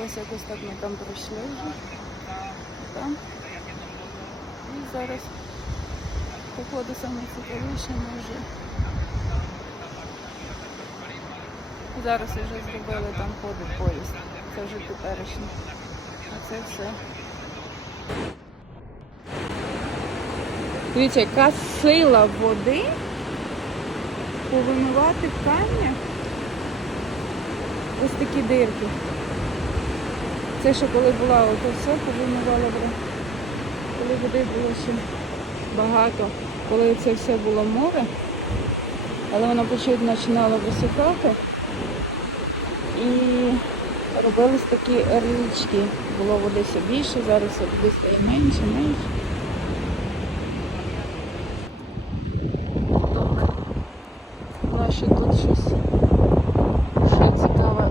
Ось якось так ми там пройшли вже. Там. І зараз, походу, саме цікавіше ми вже. Зараз вже зробили там ходить поїзд. Це вже теперішнє. А це все. Дивіться, яка сила води повимивати в камнях ось такі дирки. Це ще коли була ото все, бра, коли води було ще багато, коли це все було море, але воно почуть починало висихати. І робились такі річки. Було води все більше, зараз води стає менше, менше. Наші тут щось.